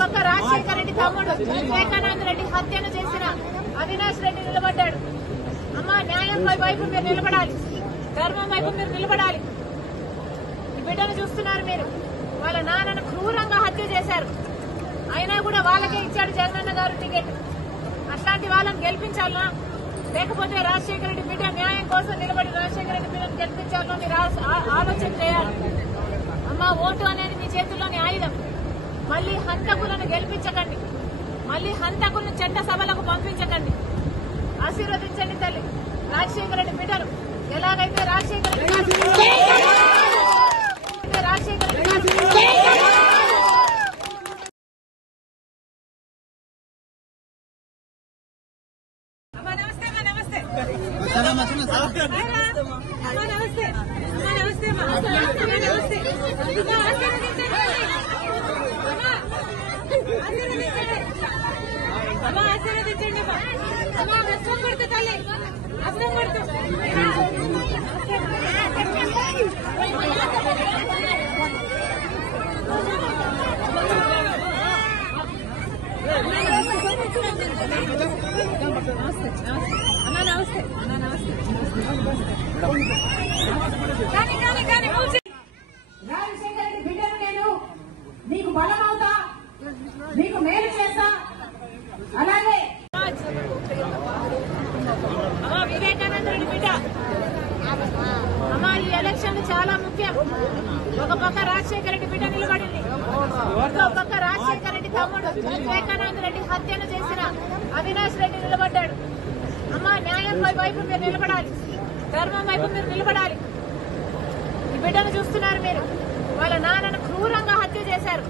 పక్క రాజశేఖర రెడ్డి తమ్ముడు వివేకానంద రెడ్డి హత్యను చేసిన అవినాష్ రెడ్డి నిలబడ్డాడు. అమ్మ న్యాయం వైపు మీరు నిలబడాలి, ధర్మం వైపు మీరు నిలబడాలి. ఈ బిడ్డను చూస్తున్నారు మీరు. వాళ్ళ నాన్నను క్రూరంగా హత్య చేశారు. అయినా కూడా వాళ్ళకే ఇచ్చాడు జగనన్న గారు టికెట్. అట్లాంటి వాళ్ళని గెలిపించాలనా, లేకపోతే రాజశేఖర రెడ్డి బిడ్డ న్యాయం కోసం నిలబడి రాజశేఖర రెడ్డి బిడ్డను గెలిపించాలనో మీరు ఆలోచన చేయాలి. అమ్మ ఓటు అనేది మీ చేతుల్లోని ఆయుధం. మళ్లీ హంతకులను గెలిపించకండి, మళ్లీ హంతకులను చట్ట సభలకు పంపించకండి. ఆశీర్వదించండి తల్లి రాజశేఖర రెడ్డి బిడ్డను. ఎలాగైతే రాజశేఖర రెడ్డి ఆశీర్వదించండి. అర్థం పడుతు తల్లి, అర్థం పడుతు. అన్నా నమస్తే, అన్నా నమస్తే. రాజశేఖర రెడ్డి బిడ్డను నేను నీకు బలం అవుతా, నీకు మేలు చేస్తా. అలాగే వివేకానంద రెడ్డి బిడ్డ. అమ్మా ఈ ఎలక్షన్ చాలా ముఖ్యం. ఒక పక్క రాజశేఖర రెడ్డి బిడ్డ నిలబడింది, ఒక పక్క రాజశేఖర రెడ్డి తమ్ముడు వివేకానంద రెడ్డి హత్యను చేసిన అవినాష్ రెడ్డి నిలబడ్డాడు. అమ్మ న్యాయం వైపు మీరు నిలబడాలి, ధర్మం వైపు మీరు నిలబడాలి. ఈ బిడ్డను చూస్తున్నారు మీరు. వాళ్ళ నాన్నను క్రూరంగా హత్య చేశారు.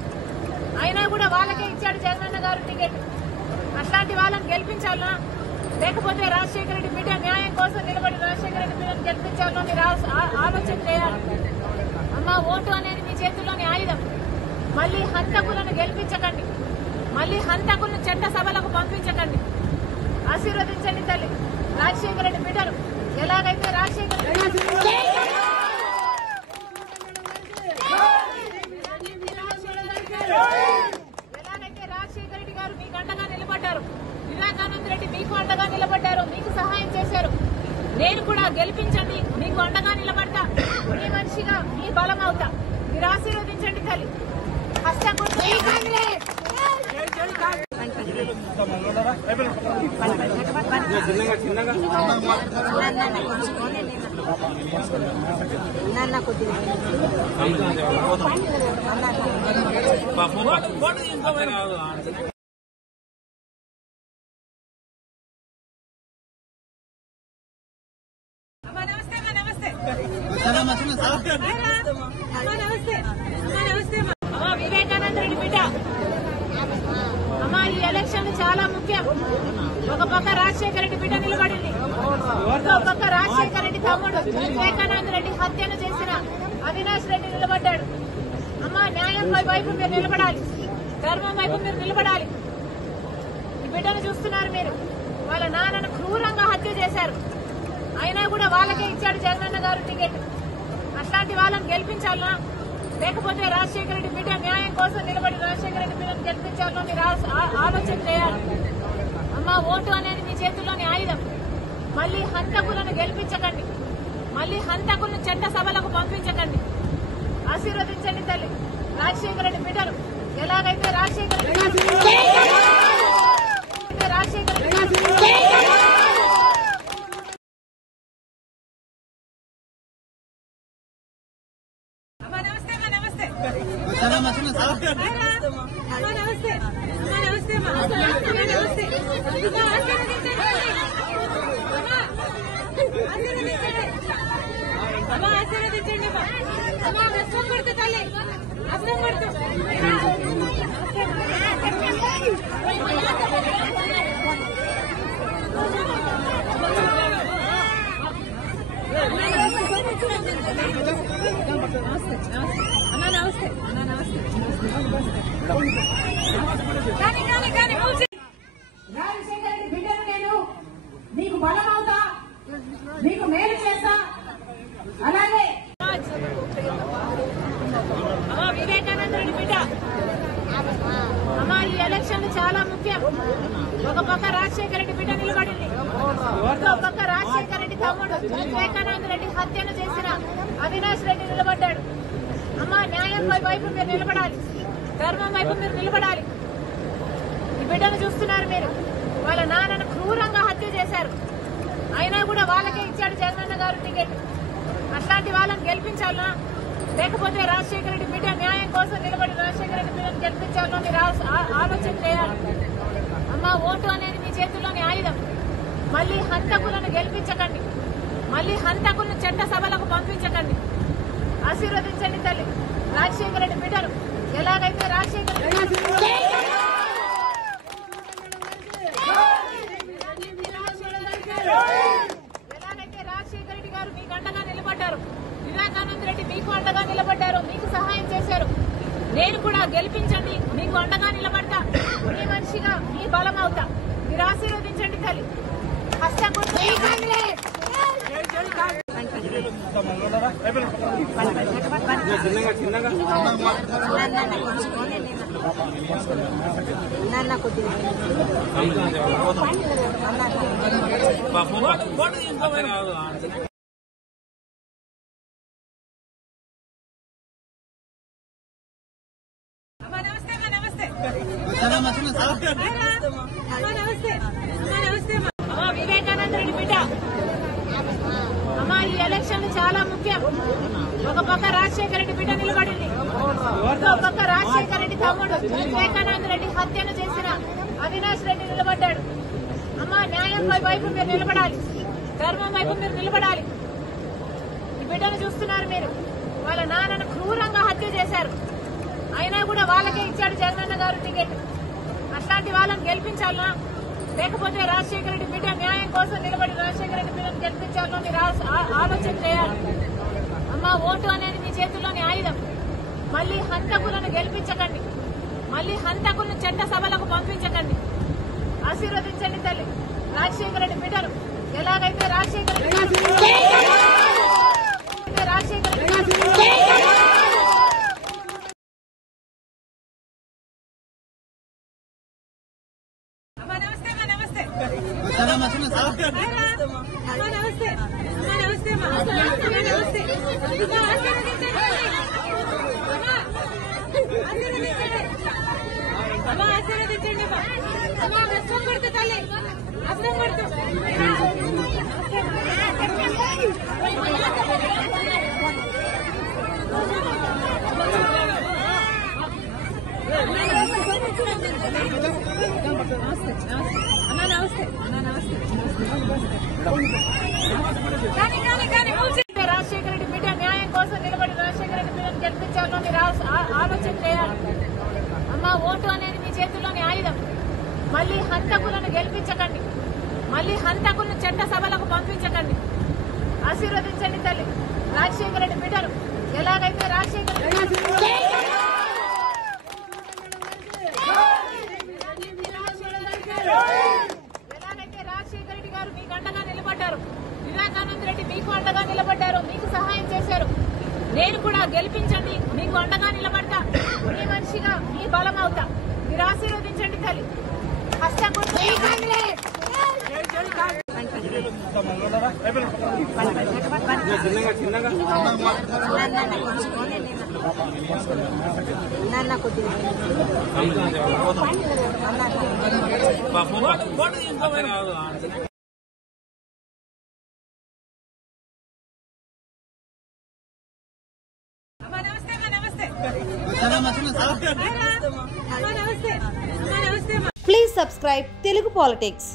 అయినా కూడా వాళ్ళకే ఇచ్చాడు జగనన్న గారు టికెట్. అట్లాంటి వాళ్ళని గెలిపించాలనా, లేకపోతే రాజశేఖర రెడ్డి బిడ్డ న్యాయం కోసం నిలబడి రాజశేఖర రెడ్డి బిడ్డను గెలిపించాలనో మీరు ఆలోచన చేయాలి. అమ్మ ఓటు అనేది మీ చేతుల్లోని ఆయుధం. మళ్లీ హంతకులను గెలిపించకండి, మళ్లీ హంతకులను చట్ట సభలకు పంపించకండి. ఆశీర్వదించండి తల్లి రాజశేఖర రెడ్డి బిడ్డను. ఎలాగైతే రాజశేఖర రెడ్డి గారు మీకు అండగా నిలబడ్డారు, వివేకానంద రెడ్డి మీకు అండగా నిలబడ్డారు, మీకు సహాయం చేశారు. నేను కూడా గెలిపించండి, మీకు అండగా నిలబడతా, మీ మనిషిగా మీ బలం అవుతా. మీరు ఆశీర్వదించండి తల్లి. హస్తం వివేకానంద రెడ్డి బిడ్డ. అమ్మా ఈ ఎలక్షన్ చాలా ముఖ్యం. ఒక పక్క రాజశేఖర రెడ్డి బిడ్డ నిలబడింది, ఒక పక్క రాజశేఖర రెడ్డి తమ్ముడు వివేకానంద రెడ్డి హత్యను చేసిన అవినాష్ రెడ్డి నిలబడ్డాడు. అమ్మ న్యాయం వైపు మీరు నిలబడాలి, ధర్మం వైపు మీరు నిలబడాలి. ఈ బిడ్డను చూస్తున్నారు మీరు. వాళ్ళ నాన్నను క్రూరంగా హత్య చేశారు. అయినా కూడా వాళ్ళకే ఇచ్చాడు జగనన్న గారు టికెట్. అట్లాంటి వాళ్ళని గెలిపించాలనా, లేకపోతే రాజశేఖర రెడ్డి బిడ్డ న్యాయం కోసం నిలబడి రాజశేఖర రెడ్డి బిడ్డను గెలిపించాలనో మీరు ఆలోచన చేయాలి. అమ్మ ఓటు అనేది మీ చేతుల్లోని ఆయుధం. మళ్లీ హంతకులను గెలిపించకండి, మళ్లీ హంతకులను చట్ట సభలకు పంపించకండి. ఆశీర్వదించండి తల్లి రాజశేఖర రెడ్డి బిడ్డను. ఎలాగైతే రాజశేఖర ఆశీర్వదించండి. అర్థం పడుతు తల్లి, అర్థం పడుతు. అన్నా నమస్తే, అన్నా నమస్తే. రాజశేఖర రెడ్డి బిడ్డను నేను నీకు బలం అవుతా, నీకు మేలు చేస్తా. అలాగే వివేకానంద రెడ్డి బిడ్డ. ఎలక్షన్లు చాలా ముఖ్యం. ఒక పక్క రాజశేఖర రెడ్డి బిడ్డ నిలబడింది, ఇంకో పక్క రాజశేఖర రెడ్డి తమ్ముడు వివేకానంద రెడ్డి హత్యను చేసిన అవినాష్ రెడ్డి నిలబడ్డాడు. అమ్మ న్యాయం వైపు మీరు నిలబడాలి, ధర్మం వైపు మీరు నిలబడాలి. ఈ బిడ్డను చూస్తున్నారు మీరు, వాళ్ళ నాన్నను క్రూరంగా హత్య చేశారు. అయినా కూడా వాళ్ళకే ఇచ్చాడు జగనన్న గారు టికెట్. అట్లాంటి వాళ్ళని గెలిపించాలనా, లేకపోతే రాజశేఖర రెడ్డి బిడ్డ న్యాయం కోసం నిలబడి రాజశేఖర రెడ్డి బిడ్డను గెలిపించాలని మీరు ఆలోచన చేయాలి. అమ్మ ఓటు అనేది మీ చేతుల్లోని ఆయుధం. మళ్ళీ హంతకులను గెలిపించకండి, మళ్ళీ హంతకులను చట్ట సభలకు పంపించకండి. ఆశీర్వదించండి తల్లి రాజశేఖర రెడ్డి బిడ్డను. ఎలాగైతే రాజశేఖర రెడ్డి గారు మీకు అండగా నిలబడ్డారు, వివేకానంద రెడ్డి మీకు అండగా నిలబడ్డారు, మీకు సహాయం చేశారు. నేను కూడా గెలిపించండి, మీకు అండగా నిలబడతా, మీ మనిషిగా మీ బలం అవుతా. మీరు ఆశీర్వదించండి తల్లి. హస్తం వివేకానంద రెడ్డి బిడ్డ. అమ్మ ఈ ఎలక్షన్లు చాలా ముఖ్యం. ఒక పక్క రాజశేఖర రెడ్డి బిడ్డ నిలబడింది, ఇంకో పక్క రాజశేఖర రెడ్డి తమ్ముడు వివేకానంద రెడ్డి హత్యను చేసిన అవినాష్ రెడ్డి నిలబడ్డాడు. అమ్మ న్యాయం వైపు మీరు నిలబడాలి, ధర్మం వైపు మీరు నిలబడాలి. ఈ బిడ్డను చూస్తున్నారు మీరు, వాళ్ళ నాన్నను క్రూరంగా హత్య చేశారు. అయినా కూడా వాళ్ళకే ఇచ్చాడు జగనన్న గారు టికెట్. అట్లాంటి వాళ్ళని గెలిపించాలనా, లేకపోతే రాజశేఖర రెడ్డి బిడ్డ న్యాయం కోసం నిలబడి రాజశేఖర రెడ్డి బిడ్డను గెలిపించాలని మీరు ఆలోచన చేయాలి. అమ్మ ఓటు అనేది మీ చేతుల్లోని ఆయుధం. మళ్ళీ హంతకులను గెలిపించకండి, మళ్ళీ హంతకులను చట్ట సభలకు పంపించకండి. ఆశీర్వదించండి తల్లి రాజశేఖర రెడ్డి బిడ్డను. ఎలాగైతే రాజశేఖర ఆశీర్వదించండి అర్థం కొడుతు తల్లి, అర్థం కొడుతు. రాజశేఖర రెడ్డి బిడ్డ న్యాయం కోసం నిలబడి రాజశేఖర రెడ్డి బిడ్డను గెలిపించాలని మీరు ఆలోచన చేయాలి. అమ్మ ఓటు అనేది మీ చేతుల్లోని ఆయుధం. మళ్ళీ హంతకులను గెలిపించకండి, మళ్ళీ హంతకులను చట్ట సభలకు పంపించకండి. ఆశీర్వదించండి తల్లి రాజశేఖర రెడ్డి బిడ్డను. ఎలాగైతే రాజశేఖర రెడ్డి గారు మీకు అండగా నిలబడ్డారు, వివేకానంద రెడ్డి మీకు అండగా నిలబడ్డారు, మీకు సహాయం చేశారు. నేను కూడా గెలిపించండి, మీకు అండగా నిలబడతా, మీ మనిషిగా మీ బలం అవుతా. మీరు ఆశీర్వదించండి తల్లి. హస్తం Please subscribe Telugu Politics.